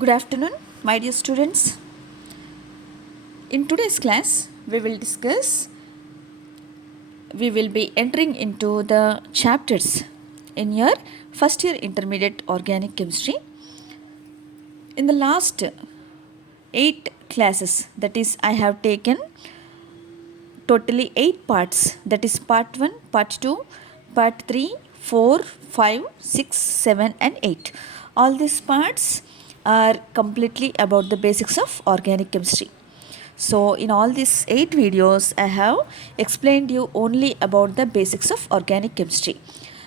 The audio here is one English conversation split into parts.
Good afternoon, my dear students. In today's class, we will be entering into the chapters in your first year intermediate organic chemistry. In the last 8 classes, that is, I have taken totally 8 parts, that is, part 1, part 2, part 3, 4, 5, 6, 7, and 8. All these parts are completely about the basics of organic chemistry. So in all these 8 videos, I have explained you only about the basics of organic chemistry.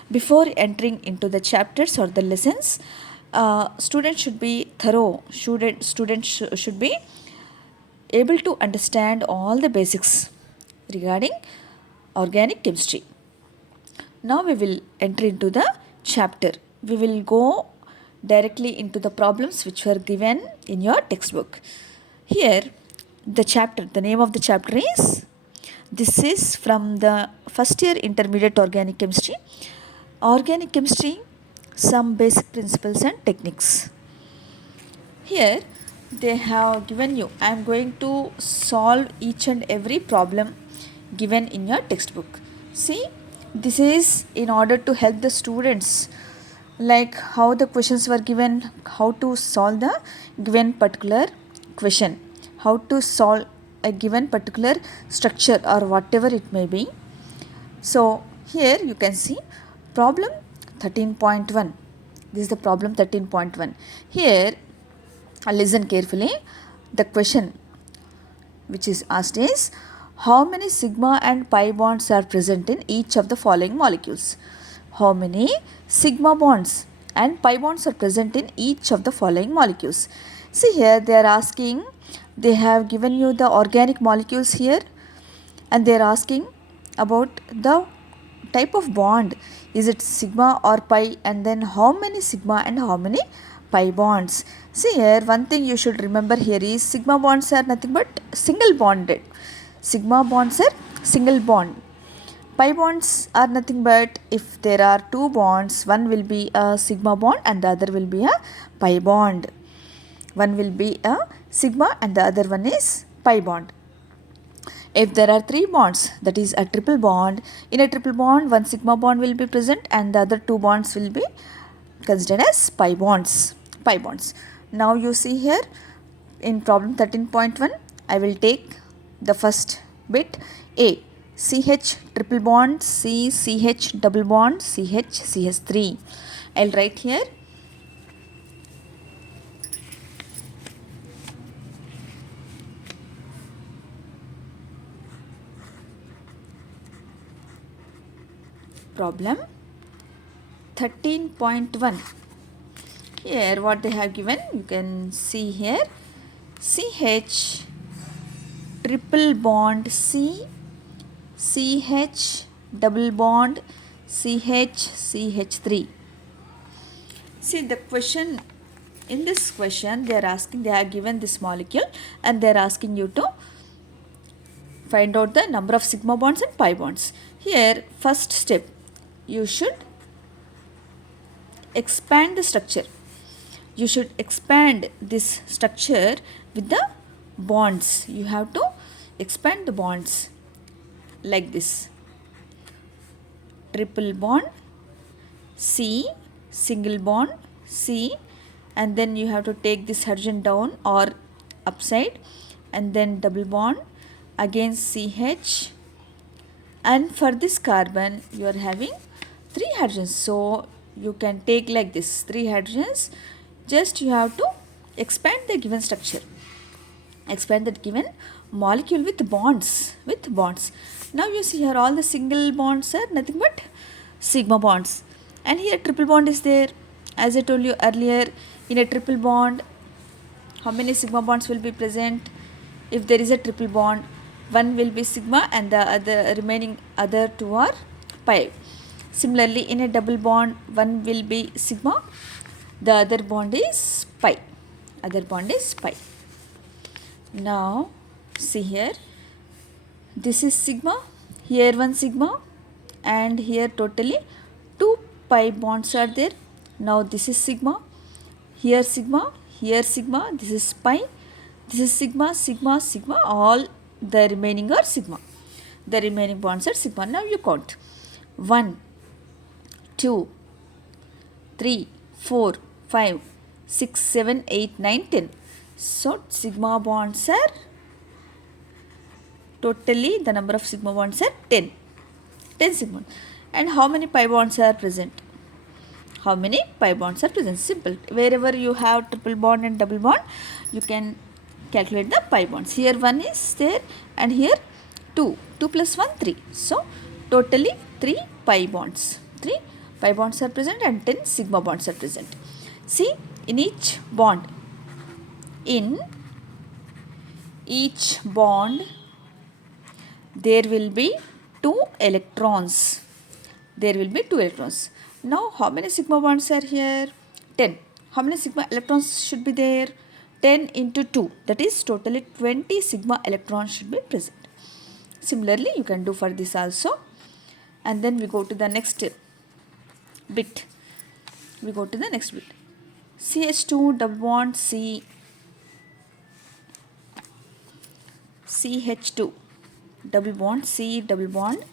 Before entering into the chapters or the lessons, students should be thorough. Students should be able to understand all the basics regarding organic chemistry. Now we will enter into the chapter. We will go directly into the problems which were given in your textbook. Here, the name of the chapter is, this is from the first year intermediate organic chemistry. Organic chemistry, some basic principles and techniques. Here, they have given you, I am going to solve each and every problem given in your textbook. See, this is in order to help the students, like how the questions were given, how to solve the given particular question, how to solve a given particular structure or whatever it may be. So here you can see problem 13.1. This is the problem 13.1. Here, listen carefully. The question which is asked is, how many sigma and pi bonds are present in each of the following molecules? How many sigma bonds and pi bonds are present in each of the following molecules? See here, they are asking, they have given you the organic molecules here, and they are asking about the type of bond. Is it sigma or pi, and then how many sigma and how many pi bonds? See here, one thing you should remember here is sigma bonds are nothing but single bonded. Sigma bonds are single bond. Pi bonds are nothing but, if there are two bonds, one will be a sigma bond and the other will be a pi bond. One will be a sigma and the other one is pi bond. If there are three bonds, that is a triple bond, in a triple bond, one sigma bond will be present and the other two bonds will be considered as pi bonds. Pi bonds. Now you see here in problem 13.1, I will take the first bit A. CH triple bond, C, CH double bond, CH, CH3. I'll write here. Problem 13.1. Here what they have given, you can see here, CH triple bond C, CH double bond CH, CH3. See the question, in this question they are asking, they have given this molecule and they are asking you to find out the number of sigma bonds and pi bonds. Here, first step, you should expand the structure. You should expand this structure with the bonds. You have to expand the bonds like this. Triple bond C, single bond C, and then you have to take this hydrogen down or upside, and then double bond again CH, and for this carbon you are having 3 hydrogens. So you can take like this 3 hydrogens. Just you have to expand the given structure, expand that given molecule with bonds, Now you see here all the single bonds are nothing but sigma bonds, and here triple bond is there. As I told you earlier, in a triple bond, how many sigma bonds will be present? If there is a triple bond, one will be sigma and the remaining other two are pi. Similarly, in a double bond, one will be sigma, the other bond is pi. Now see here, this is sigma, here one sigma, and here totally 2 pi bonds are there. Now this is sigma, here sigma, here sigma, this is pi, this is sigma, sigma, sigma, all the remaining are sigma. The remaining bonds are sigma. Now you count 1, 2, 3, 4, 5, 6, 7, 8, 9, 10. So sigma bonds are totally the number of sigma bonds are 10. 10 sigma. And how many pi bonds are present? How many pi bonds are present? Simple. Wherever you have triple bond and double bond, you can calculate the pi bonds. Here 1 is there and here 2. 2 plus 1, 3. So totally 3 pi bonds. 3 pi bonds are present and 10 sigma bonds are present. See, in each bond, there will be 2 electrons. There will be 2 electrons. Now how many sigma bonds are here? 10. How many sigma electrons should be there? 10 into 2. That is totally 20 sigma electrons should be present. Similarly, you can do for this also. And then we go to the next bit. CH2 double bond CH2 double bond C double bond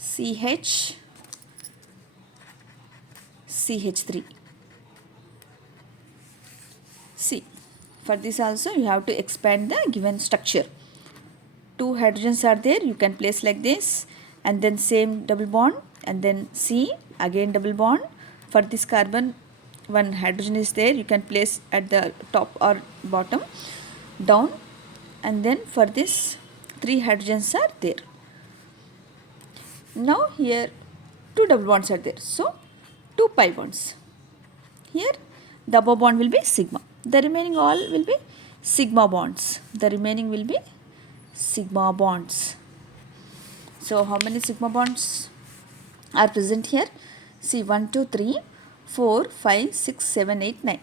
CH3. See, for this also you have to expand the given structure. 2 hydrogens are there, you can place like this, and then same double bond, and then C again double bond. For this carbon, 1 hydrogen is there, you can place at the top or bottom down, and then for this 3 hydrogens are there. Now here 2 double bonds are there, so 2 pi bonds. Here the above bond will be sigma. The remaining all will be sigma bonds. So how many sigma bonds are present here? See, 1, 2, 3, 4, 5, 6, 7, 8, 9.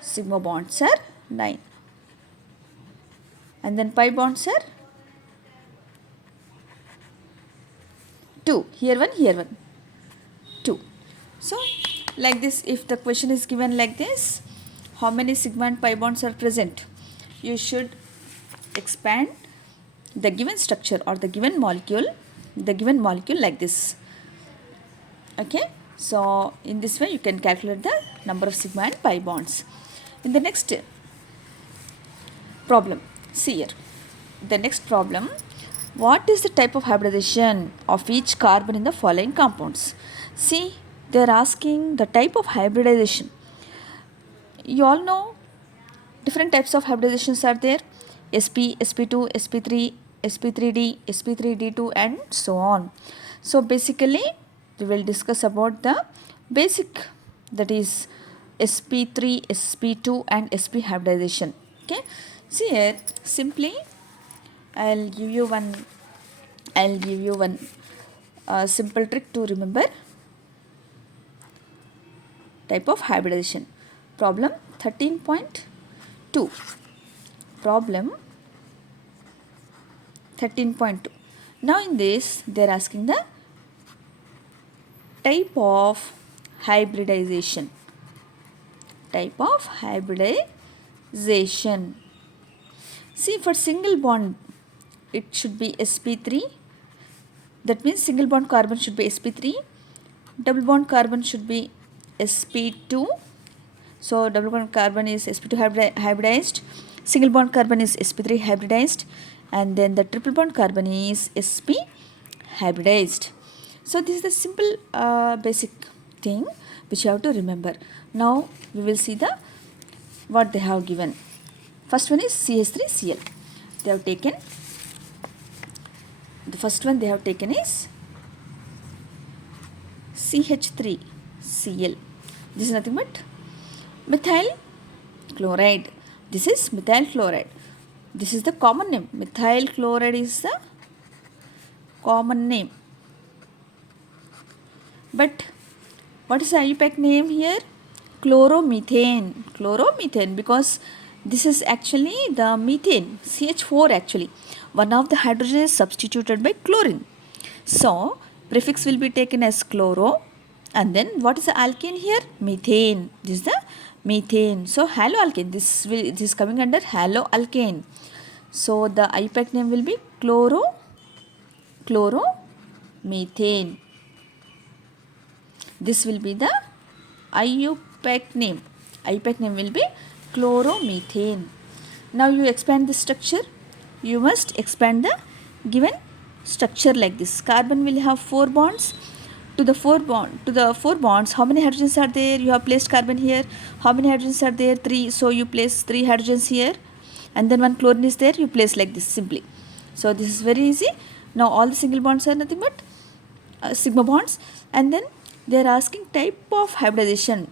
Sigma bonds are 9. And then pi bonds are 2. Here 1, here 1. 2. So like this, if the question is given like this, how many sigma and pi bonds are present? You should expand the given structure or the given molecule like this. Okay, so in this way you can calculate the number of sigma and pi bonds. In the next problem, see here, the next problem, what is the type of hybridization of each carbon in the following compounds? See, they are asking the type of hybridization. You all know different types of hybridizations are there: sp, sp2, sp3, sp3d, sp3d2 and so on. So basically we will discuss about the basic, that is sp3, sp2 and sp hybridization. Okay, see here, simply I'll give you one simple trick to remember type of hybridization. Problem 13.2. Problem 13.2. Now in this they are asking the type of hybridization. See, for single bond it should be sp3. That means single bond carbon should be sp3. Double bond carbon should be sp2. So double bond carbon is sp2 hybridized. Single bond carbon is sp3 hybridized. And then the triple bond carbon is sp hybridized. So this is the simple basic thing which you have to remember. Now we will see the what they have given. First one is CH3Cl. They have taken, the first one they have taken is CH3Cl. This is nothing but methyl chloride. This is methyl chloride. This is the common name. Methyl chloride is the common name. But what is the IUPAC name here? Chloromethane, because this is actually the methane, CH4 actually. One of the hydrogen is substituted by chlorine. So prefix will be taken as chloro And then what is the alkane here? Methane. This is the methane. So haloalkane. This is coming under haloalkane. So the IUPAC name will be chloromethane. This will be the IUPAC name. IUPAC name will be chloromethane. Now you expand the structure. You must expand the given structure like this. Carbon will have 4 bonds. To the four bonds, how many hydrogens are there? You have placed carbon here. How many hydrogens are there? 3. So you place 3 hydrogens here, and then one chlorine is there. You place like this simply. So this is very easy. Now all the single bonds are nothing but sigma bonds, and then they are asking type of hybridization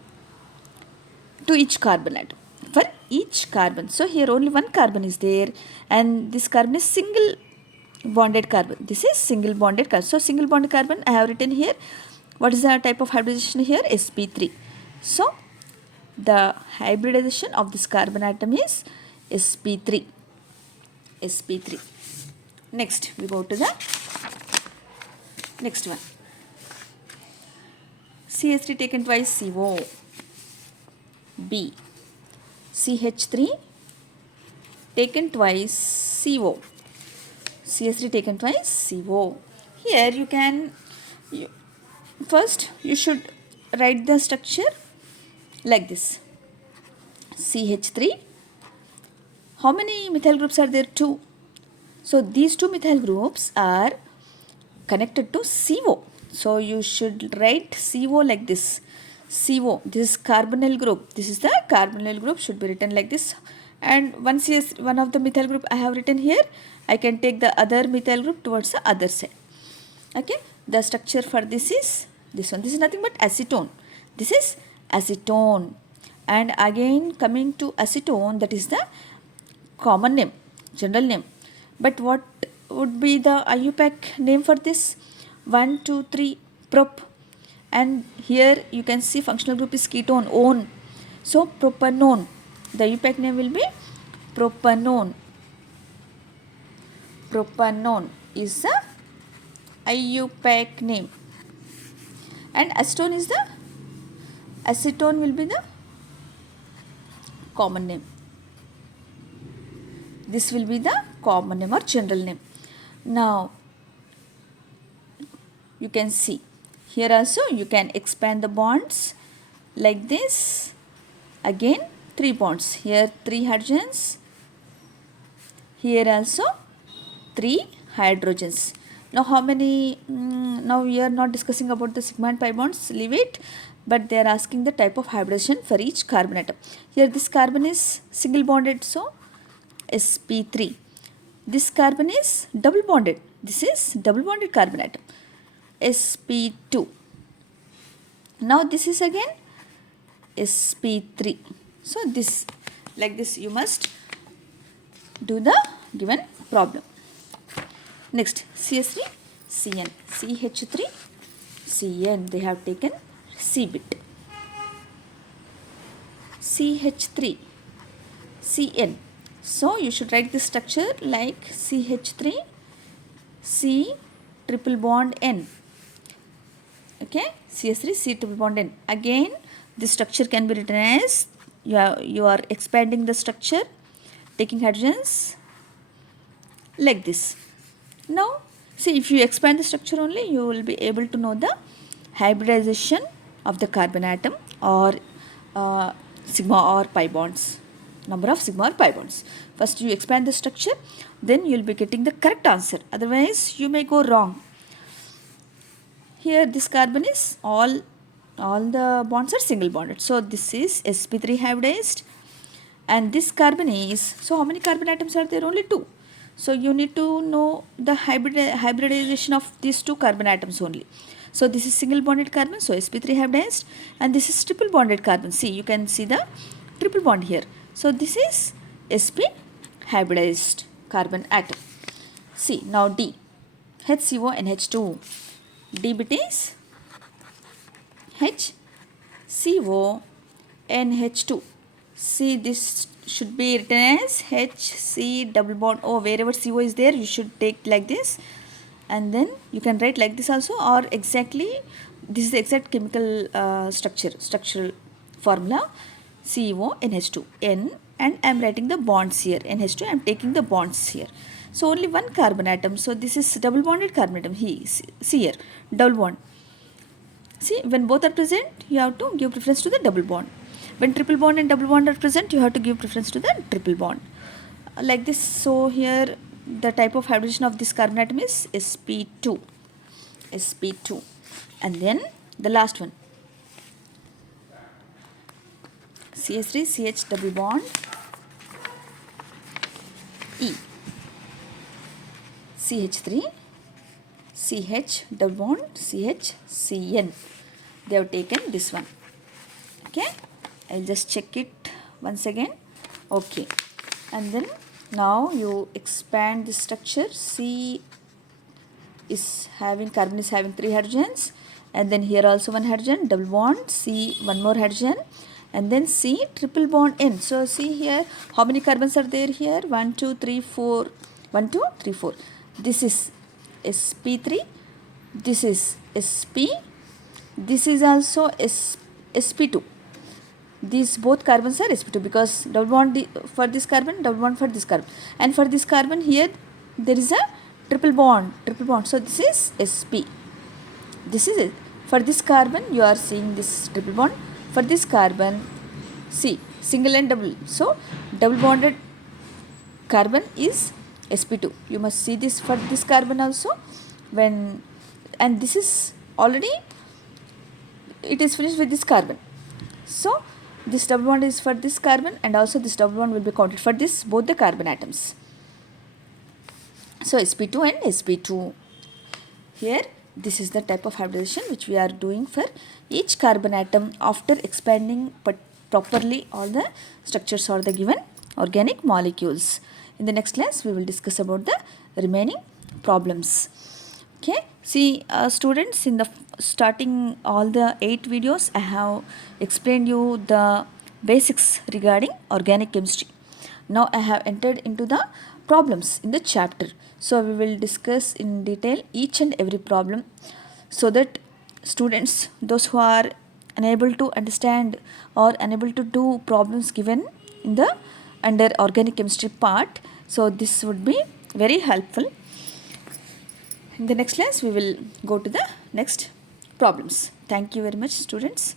to each carbon atom for each carbon. So here only one carbon is there, and this carbon is single bonded carbon. This is single bonded carbon. So single bonded carbon I have written here. What is the type of hybridization here? sp3. So the hybridization of this carbon atom is sp3. sp3. Next we go to the next one. CH3 taken twice CO. B. CH3 taken twice CO. CH3 taken twice CO. Here you can first you should write the structure like this. CH3. How many methyl groups are there? 2. So these 2 methyl groups are connected to CO. So you should write CO like this. CO. This is carbonyl group. This is the carbonyl group, should be written like this. And once one of the methyl group I have written here, I can take the other methyl group towards the other side. Okay. The structure for this is this one. This is nothing but acetone. This is acetone. And again coming to acetone, that is the common name, general name. But what would be the IUPAC name for this? 1, 2, 3 prop. And here you can see functional group is ketone, one. So propanone. The IUPAC name will be propanone. Propanone is the IUPAC name. And acetone is the acetone will be the common name. This will be the common name or general name. Now you can see here also you can expand the bonds like this. Again 3 bonds. Here 3 hydrogens. Here also 3 hydrogens. Now how many? Now we are not discussing about the sigma and pi bonds. Leave it. But they are asking the type of hybridization for each carbon atom. Here this carbon is single bonded, so sp3. This carbon is double bonded. This is double bonded carbon atom, sp2. Now this is again sp3. So this like this you must do the given problem. Next CH3 Cn. CH3 Cn. They have taken C bit. CH3 Cn. So you should write the structure like CH3 C triple bond N. Okay, CH3 C triple bond N. Again this structure can be written as you are expanding the structure, taking hydrogens like this. Now see, if you expand the structure only, you will be able to know the hybridization of the carbon atom or sigma or pi bonds, number of sigma or pi bonds. First you expand the structure, then you will be getting the correct answer. Otherwise you may go wrong. Here this carbon is all the bonds are single bonded. So this is sp3 hybridized, and this carbon is, so how many carbon atoms are there? Only 2. So you need to know the hybridization of these 2 carbon atoms only. So this is single bonded carbon, so sp3 hybridized, and this is triple bonded carbon. See, you can see the triple bond here. So this is sp hybridized carbon atom. See, now D, HCO NH2. D bit is HCO NH2. See, this should be written as HC double bond O. Wherever CO is there, you should take like this, and then you can write like this also, or exactly this is the exact chemical structural formula CONH2 N, and I am writing the bonds here NH2. I am taking the bonds here. So only one carbon atom. So this is double bonded carbon atom. See here, double bond. See, when both are present, you have to give preference to the double bond. When triple bond and double bond are present, you have to give preference to the triple bond. Like this. So here the type of hybridization of this carbon atom is sp2. And then the last one, CH3 CH double bond E, CH3 CH double bond CHCN. They have taken this one. Okay, I'll just check it once again. Okay, and then now you expand the structure. C is having, carbon is having 3 hydrogens, and then here also one hydrogen, double bond, C one more hydrogen, and then C triple bond N. So see here how many carbons are there here. 1 2 3 4. 1 2 3 4. This is sp3, this is sp, this is also sp2. These both carbons are sp2 because double bond for this carbon, double bond for this carbon, and for this carbon here there is a triple bond. So this is sp. This is it. For this carbon you are seeing this triple bond. For this carbon, see, single and double. So double bonded carbon is sp2. You must see this for this carbon also. And this is already, it is finished with this carbon. So this double bond is for this carbon, and also this double bond will be counted for this both the carbon atoms. So sp2 and sp2. Here this is the type of hybridization which we are doing for each carbon atom after expanding properly all the structures or the given organic molecules. In the next class we will discuss about the remaining problems. Okay, see students, in the starting all the 8 videos I have explained you the basics regarding organic chemistry. Now I have entered into the problems in the chapter. So we will discuss in detail each and every problem, so that students, those who are unable to understand or unable to do problems given in the under organic chemistry part, so this would be very helpful. In the next class we will go to the next problems. Thank you very much, students.